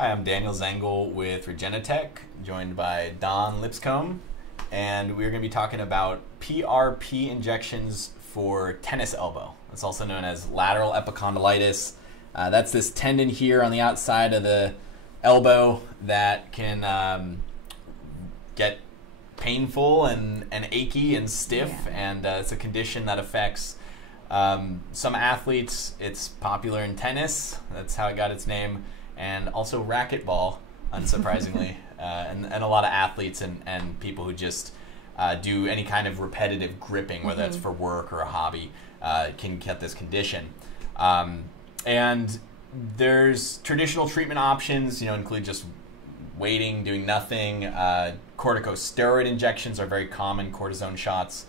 Hi, I'm Daniel Zengel with Regenitech, joined by Don Lipscomb, and we're going to be talking about PRP injections for tennis elbow. It's also known as lateral epicondylitis. That's this tendon here on the outside of the elbow that can get painful and achy and stiff, and it's a condition that affects some athletes. It's popular in tennis, that's how it got its name, and also racquetball, unsurprisingly, and a lot of athletes and people who just do any kind of repetitive gripping, whether it's for work or a hobby, can get this condition. And there's traditional treatment options, include just waiting, doing nothing. Corticosteroid injections are very common, cortisone shots.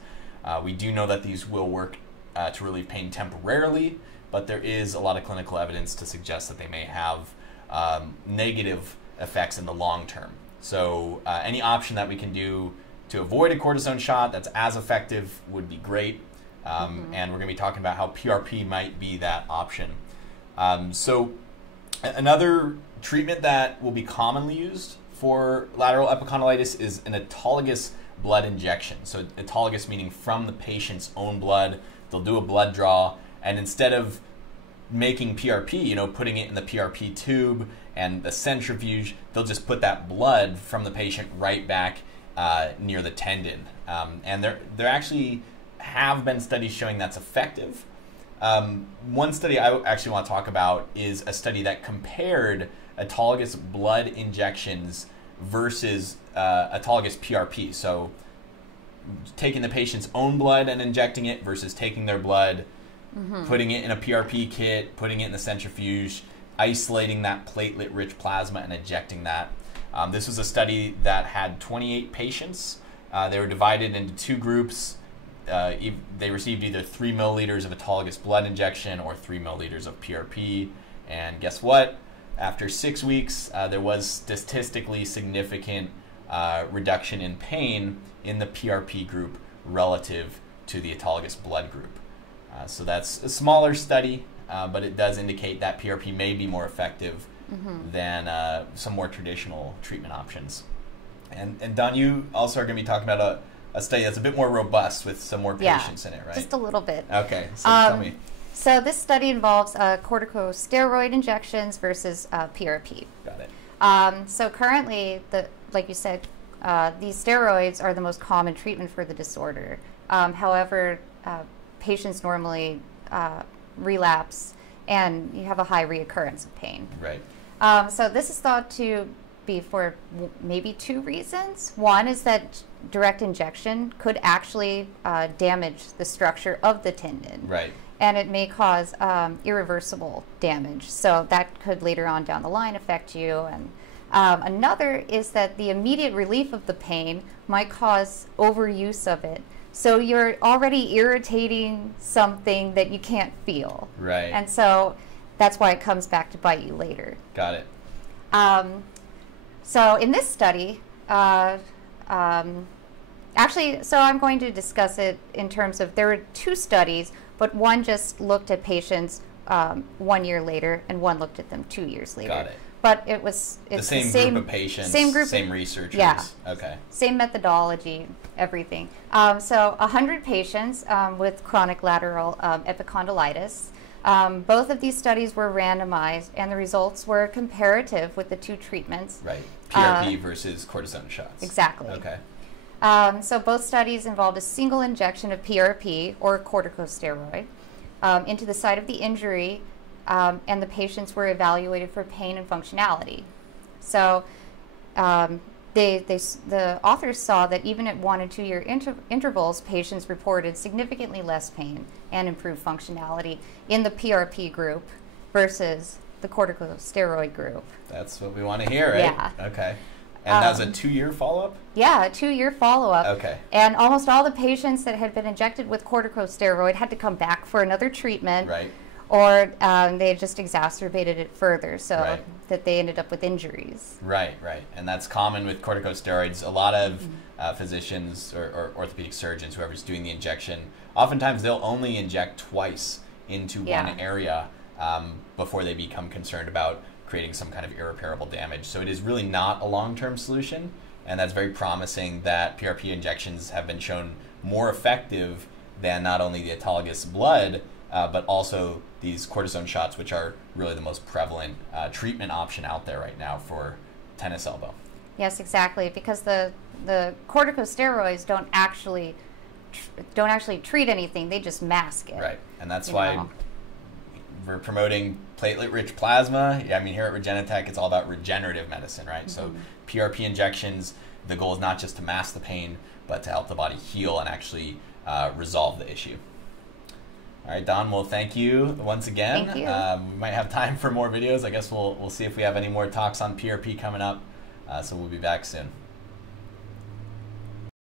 We do know that these will work to relieve pain temporarily, but there is a lot of clinical evidence to suggest that they may have negative effects in the long term. So any option that we can do to avoid a cortisone shot that's as effective would be great. And we're going to be talking about how PRP might be that option. So another treatment that will be commonly used for lateral epicondylitis is an autologous blood injection. So autologous meaning from the patient's own blood. They'll do a blood draw, and instead of making PRP, putting it in the PRP tube and the centrifuge, they'll just put that blood from the patient right back near the tendon. And there actually have been studies showing that's effective. One study I actually want to talk about is a study that compared autologous blood injections versus autologous PRP. So taking the patient's own blood and injecting it versus taking their blood, putting it in a PRP kit, putting it in the centrifuge, isolating that platelet-rich plasma and injecting that. This was a study that had 28 patients. They were divided into two groups. They received either 3 milliliters of autologous blood injection or 3 milliliters of PRP. And guess what? After 6 weeks, there was statistically significant reduction in pain in the PRP group relative to the autologous blood group. So that's a smaller study, but it does indicate that PRP may be more effective than some more traditional treatment options. And Don, you also are going to be talking about a study that's a bit more robust with some more patients in it, right? Just a little bit. Okay, so tell me. So this study involves corticosteroid injections versus PRP. Got it. So currently, like you said, these steroids are the most common treatment for the disorder. However, patients normally relapse, and you have a high reoccurrence of pain. Right. So this is thought to be for maybe two reasons. One is that direct injection could actually damage the structure of the tendon. Right. And it may cause irreversible damage. So that could later on down the line affect you. And another is that the immediate relief of the pain might cause overuse of it. So you're already irritating something that you can't feel. Right. And so that's why it comes back to bite you later. Got it. So in this study, actually, so I'm going to discuss it in terms of, there were two studies, but one just looked at patients 1 year later, and one looked at them 2 years later. Got it. But it's the same group of patients, same researchers. Yeah. Okay. Same methodology, everything. So 100 patients with chronic lateral epicondylitis. Both of these studies were randomized, and the results were comparative with the two treatments. Right. PRP versus cortisone shots. Exactly. Okay. So both studies involved a single injection of PRP or corticosteroid into the site of the injury, and the patients were evaluated for pain and functionality. So the authors saw that even at 1 and 2 year intervals, patients reported significantly less pain and improved functionality in the PRP group versus the corticosteroid group. That's what we want to hear, right? Yeah. Okay. And that was a 2-year follow-up? Yeah, a 2-year follow-up. Okay. And almost all the patients that had been injected with corticosteroid had to come back for another treatment. Right. Or they just exacerbated it further, so that they ended up with injuries. Right, right. And that's common with corticosteroids. A lot of physicians or orthopedic surgeons, whoever's doing the injection, oftentimes they'll only inject twice into one area. before they become concerned about creating some kind of irreparable damage. So it is really not a long-term solution, and that's very promising that PRP injections have been shown more effective than not only the autologous blood, but also these cortisone shots, which are really the most prevalent treatment option out there right now for tennis elbow. Yes, exactly, because the corticosteroids don't actually treat anything; they just mask it. Right, and that's why we're promoting platelet-rich plasma. I mean, here at Regenitech, it's all about regenerative medicine, right? So PRP injections, the goal is not just to mask the pain, but to help the body heal and actually resolve the issue. All right, Dawn, well, thank you once again. Thank you. We might have time for more videos. I guess we'll see if we have any more talks on PRP coming up. So we'll be back soon.